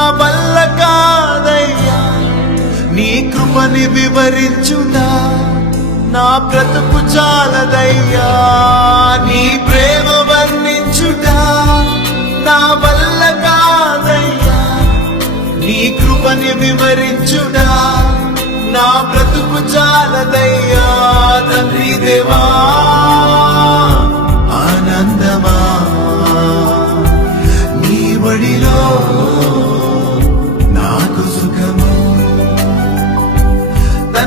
నా వల్ల కాదయ్యా నీ కృపని వివరించుదా నా బ్రతుకు చాలదయ్యా నీ ప్రేమ వర్ణించుదా నా వల్ల కాదయ్యా నీ కృపని వివరించుదా నా బ్రతుకు చాలదయ్యా.